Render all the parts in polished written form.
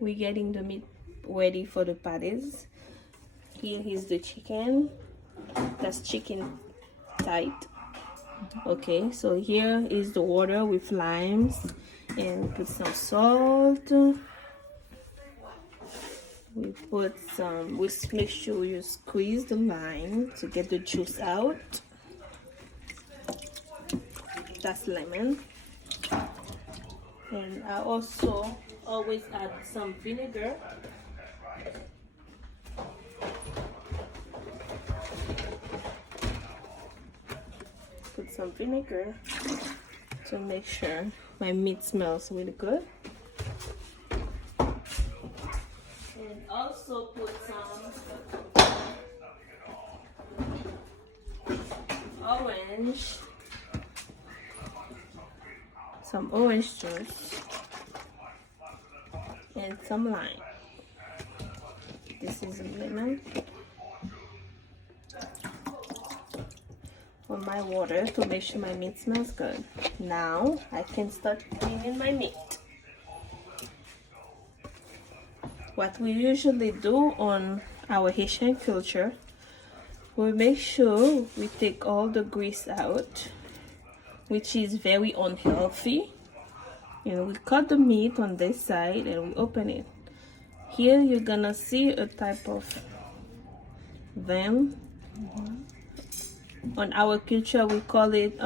we're getting the meat ready for the patties. Here is the chicken. That's chicken tight. Okay, so here is the water with limes, and put some salt. We put some, we make sure you squeeze the lime to get the juice out. That's lemon. And I also always add some vinegar. Put some vinegar to make sure my meat smells really good. And also put some orange juice, and some lime. This is lemon. On my water to make sure my meat smells good. Now I can start cleaning my meat. What we usually do on our Haitian culture, we make sure we take all the grease out, which is very unhealthy. You know, we cut the meat on this side and we open it. Here you're gonna see a type of vein. On our culture we call it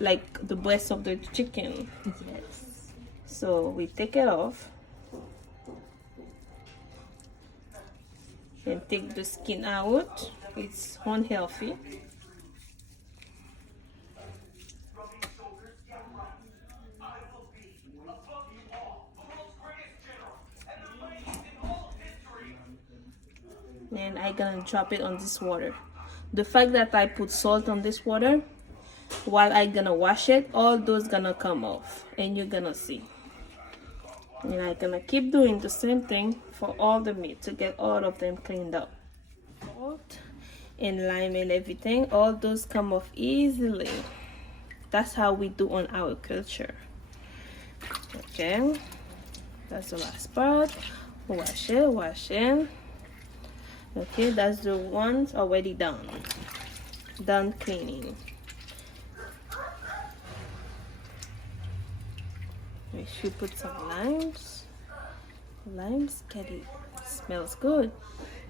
like the breast of the chicken. Yes. So we take it off and take the skin out. It's unhealthy. And I'm gonna drop it on this water. The fact that I put salt on this water, while I'm gonna wash it, all those gonna come off, and you're gonna see. And I'm gonna keep doing the same thing for all the meat to get all of them cleaned up. Salt and lime and everything, all those come off easily. That's how we do on our culture. Okay, that's the last part. Wash it, wash it. Okay, that's the ones already done cleaning. We should put some limes. Get it. Smells good.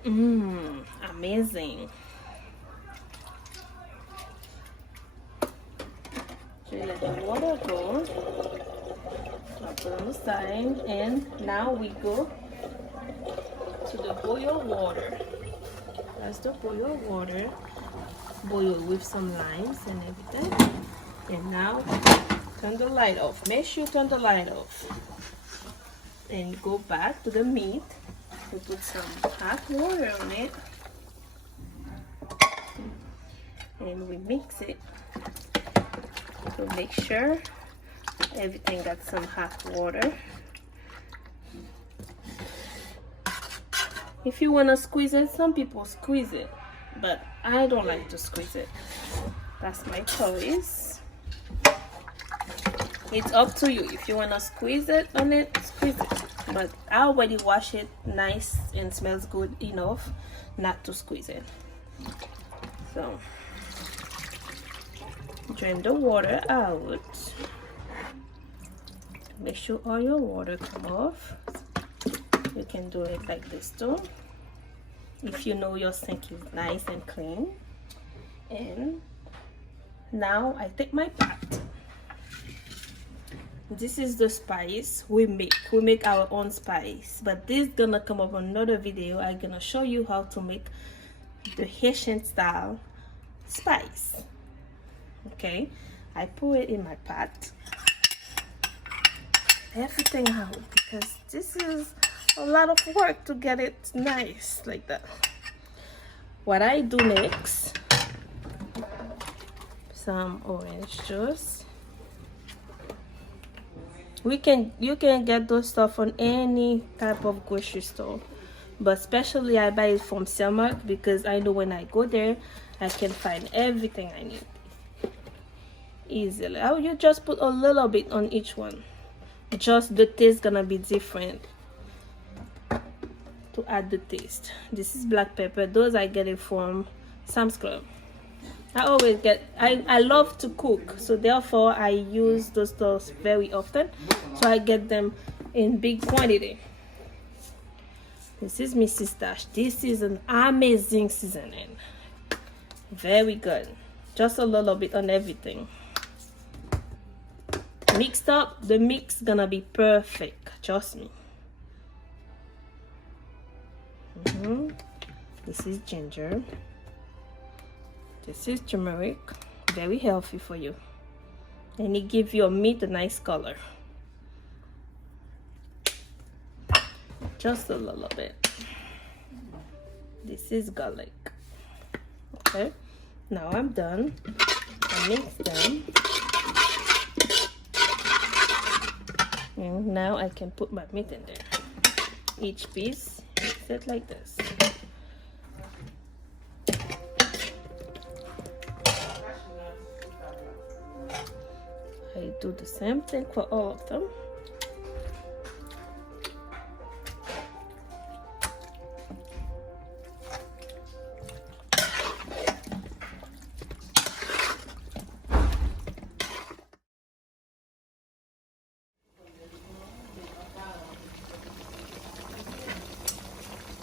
Amazing. So let the water go. I'll put on the side, and now we go to the boil water. That's the boil water. Boil with some limes and everything. And now turn the light off. Make sure you turn the light off. And go back to the meat. We put some hot water on it. And we mix it to make sure everything got some hot water. If you want to squeeze it, some people squeeze it, but I don't like to squeeze it. That's my choice. It's up to you. If you want to squeeze it on it, squeeze it. But I already wash it nice and smells good enough not to squeeze it. So drain the water out. Make sure all your water come off. You can do it like this too, if you know your sink is nice and clean. And now I take my pot. This is the spice we make our own spice, but this is gonna come up on another video. I'm gonna show you how to make the Haitian style spice. Okay, I put it in my pot, everything out, because this is a lot of work to get it nice like that. What I do next, some orange juice. You can get those stuff on any type of grocery store, but especially I buy it from Selmark because I know when I go there I can find everything I need easily. You just put a little bit on each one, just the taste gonna be different. to add the taste. This is black pepper. Those I get it from Sam's Club. I love to cook, so therefore I use those stores very often, so I get them in big quantity. This is Mrs. Dash. This is an amazing seasoning, very good. Just a little bit on everything, mixed up. The mix gonna be perfect, trust me. This is ginger. This is turmeric, very healthy for you, and it gives your meat a nice color. Just a little bit. This is garlic. Okay, now I'm done. I mix them, and now I can put my meat in there. Each piece, sit like this. I do the same thing for all of them.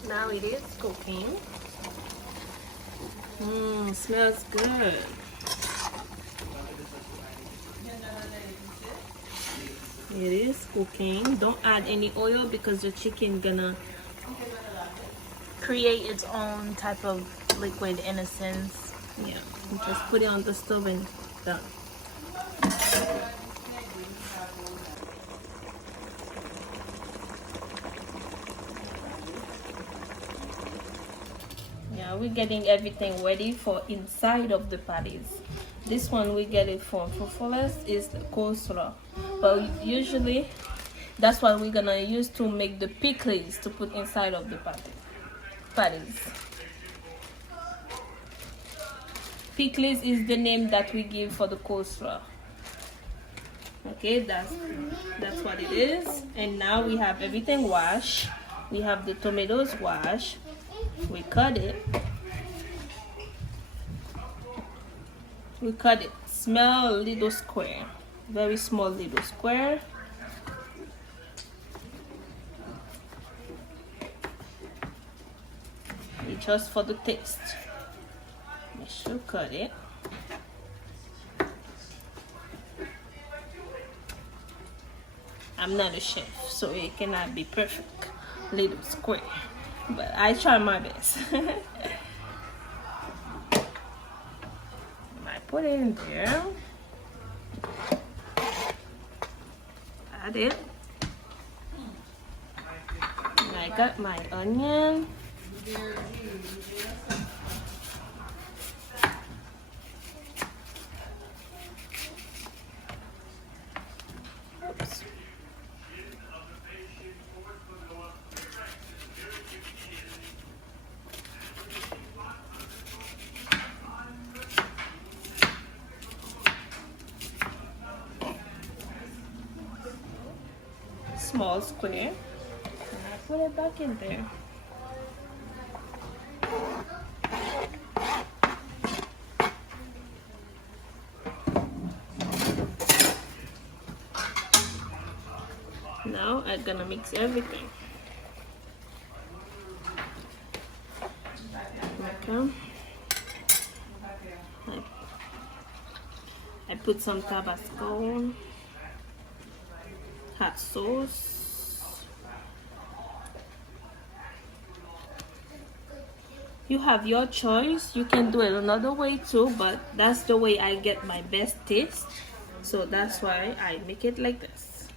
Now it is cooking. Smells good. It is cooking. Don't add any oil because the chicken gonna create its own type of liquid in a sense. Yeah, just put it on the stove and done. Yeah, we're getting everything ready for inside of the patties. This one we get it from Fruitfulness is the coleslaw, but usually that's what we're gonna use to make the pickles to put inside of the patties. Pickles is the name that we give for the coleslaw. Okay, that's what it is. And now we have everything washed. We have the tomatoes washed. We cut it. We cut it small little square, very small little square. It's just for the taste. We should cut it. I'm not a chef, so it cannot be perfect little square, but I try my best. Put it in there. Add it. And I got my onion. Oops. Small square, and I put it back in there. Now I'm gonna mix everything. Okay. I put some Tabasco, hot sauce. You have your choice. You can do it another way too, but that's the way I get my best taste. So that's why I make it like this.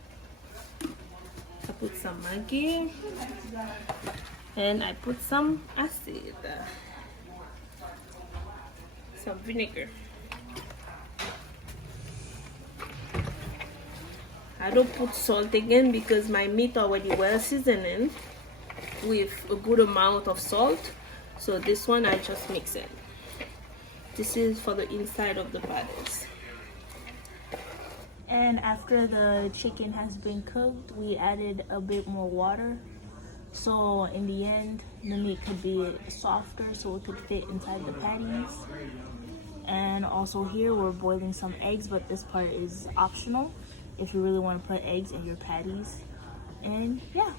I put some Maggi and I put some acid, some vinegar. I don't put salt again because my meat already well seasoned with a good amount of salt. So this one I just mix it. This is for the inside of the patties. And after the chicken has been cooked, we added a bit more water So in the end, the meat could be softer so it could fit inside the patties. And also here we're boiling some eggs, but this part is optional if you really want to put eggs in your patties. And yeah.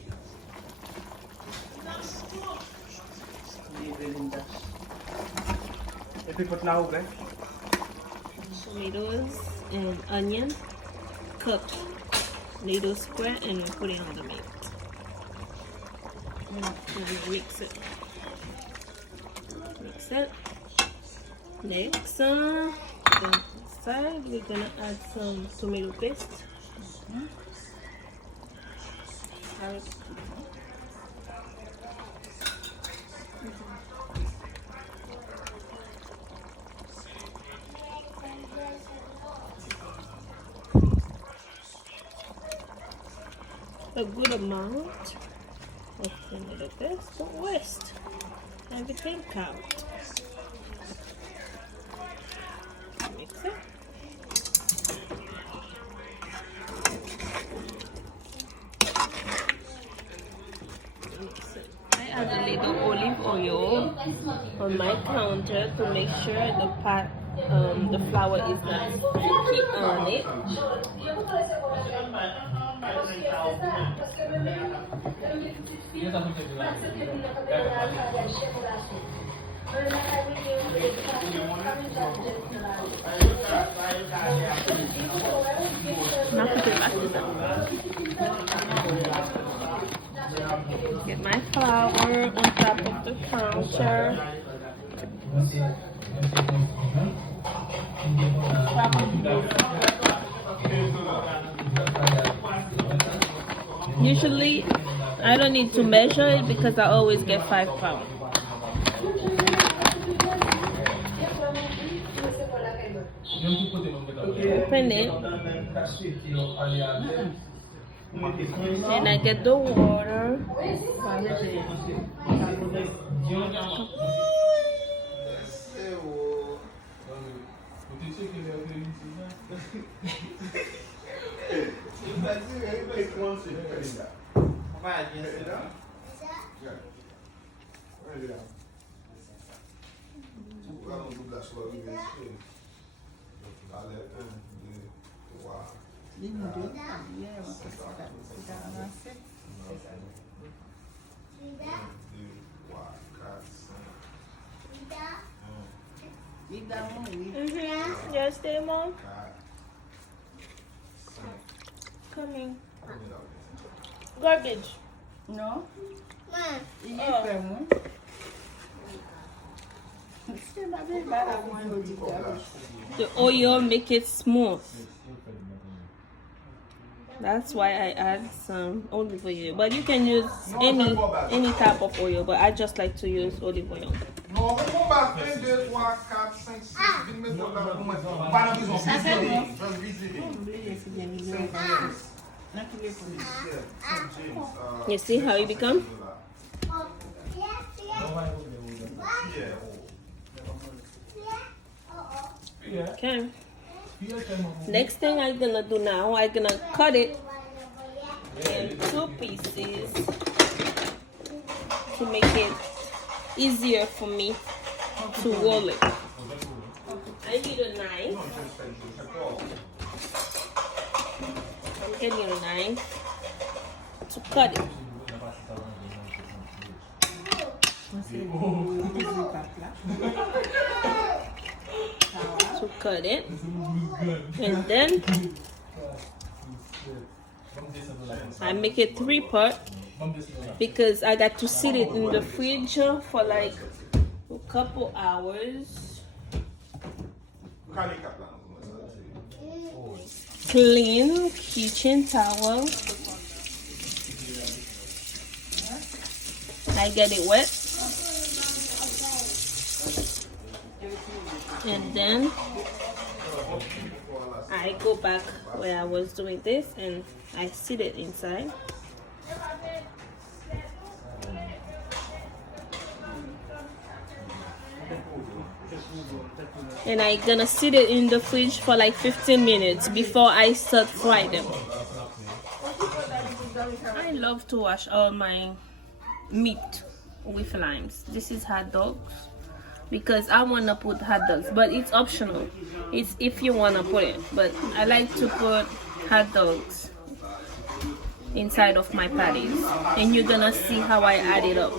Tomatoes and onion, cooked little square, and put it on the meat. And we mix it. Mix it. Next, on the side, we're gonna add some tomato paste. A good amount of tomato paste. Don't waste. Everything counts. Mix it. Mix it. I add a little olive oil on my counter to make sure the flour is not sticky on it. Get my flour on top of the counter. Usually, I don't need to measure it because I always get 5 pounds. Open it. And I get the water. Yes, dear mom. Coming. Garbage. No? Oh. The oil make it smooth. That's why I add some olive oil. But you can use any type of oil, but I just like to use olive oil. You see how it becomes? Okay. Next thing I'm gonna do now, I'm gonna cut it in 2 pieces to make it easier for me to roll it. I need a knife. I'm getting a knife to cut it. To cut it, and then I make it 3-part because I got to sit it in the fridge for like a couple hours. Clean kitchen towel. I get it wet. And then I go back where I was doing this and I sit it inside. And I'm gonna sit it in the fridge for like 15 minutes before I start fry them. I love to wash all my meat with limes. This is hot dogs because I want to put hot dogs, but it's optional. It's if you want to put it, but I like to put hot dogs inside of my patties, and you're gonna see how I add it up.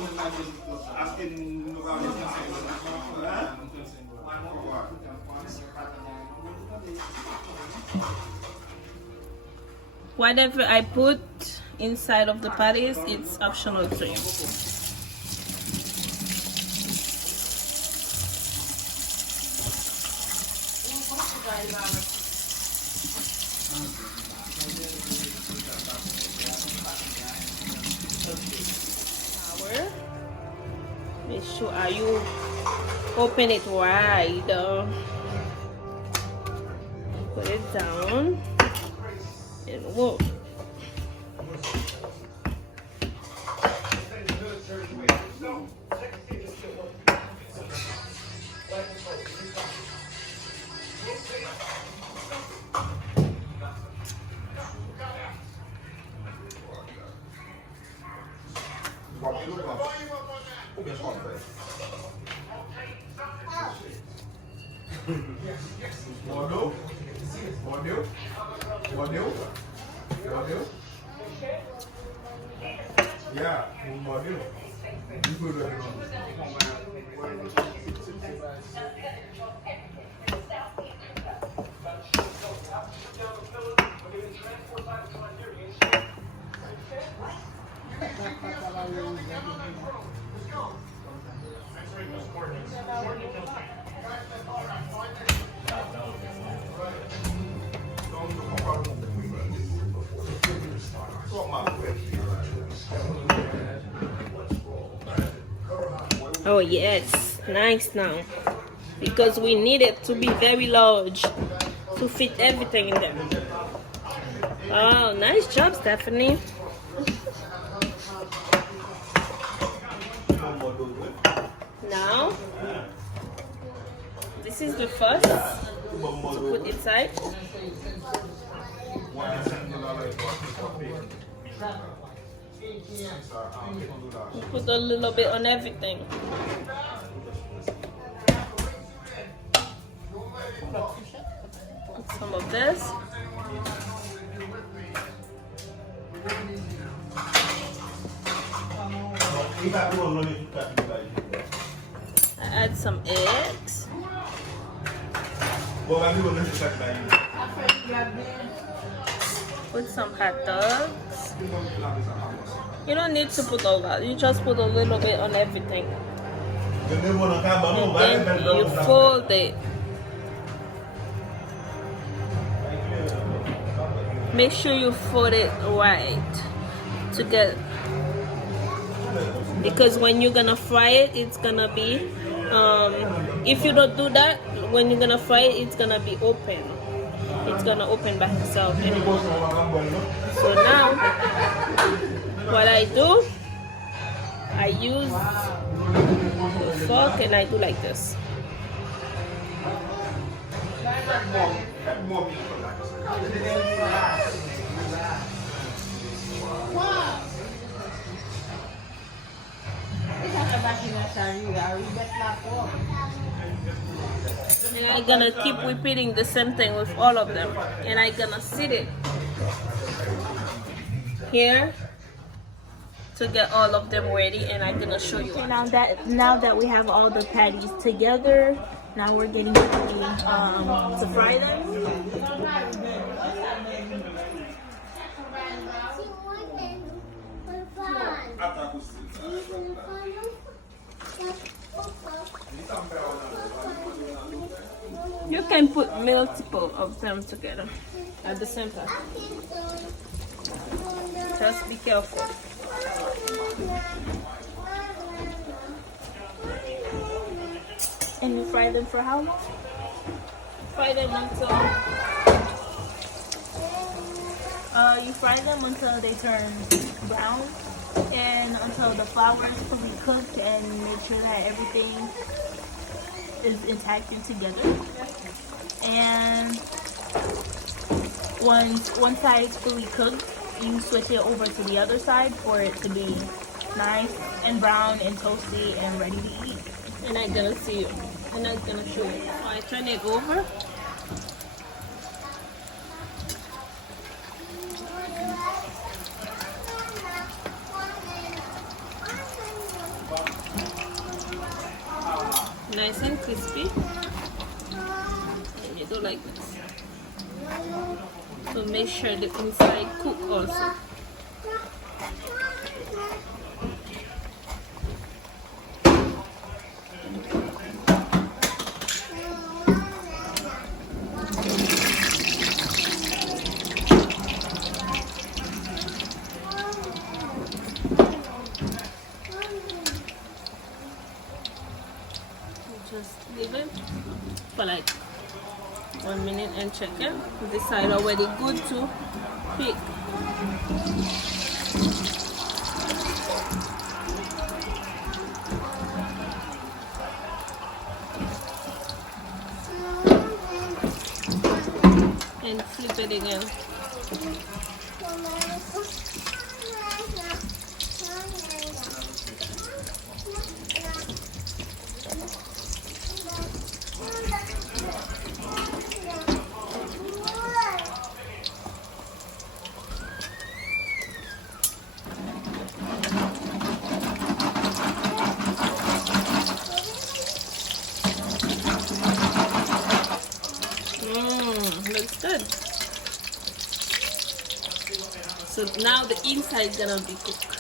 Whatever I put inside of the patties, it's optional to you. Make sure you open it wide. Put it down and whoa. Yeah, Oh yes, nice now. Because we need it to be very large to fit everything in there. Oh, nice job, Stephanie. Now, this is the first to put inside. Put a little bit on everything. Put some of this. I add some eggs. Put some hot dogs. You don't need to put all that. You just put a little bit on everything. And then you fold it. Make sure you fold it right to get, because when you're gonna fry it, it's gonna be if you don't do that, when you're gonna fry it, it's gonna be open. It's gonna open by itself anymore. So now what I do, I use a fork and I do like this. And I'm gonna keep repeating the same thing with all of them, and I'm gonna sit it here to get all of them ready, and I'm gonna show you. Okay, now that we have all the patties together, now we're getting ready to fry them. You can put multiple of them together at the same time. Just be careful. And you fry them for how long? Fry them until you fry them until they turn brown, and until the flour is fully cooked, and make sure that everything is intact and together. And once one side is fully cooked, you switch it over to the other side for it to be nice and brown and toasty and ready to eat. And I'm gonna see you. And I'm gonna show you. So I turn it over. Nice and crispy. And you do like this. So make sure the inside cook also. Just leave it for like 1 minute and check it. This side already good to pick. And flip it again. Looks good. So now the inside is gonna be cooked.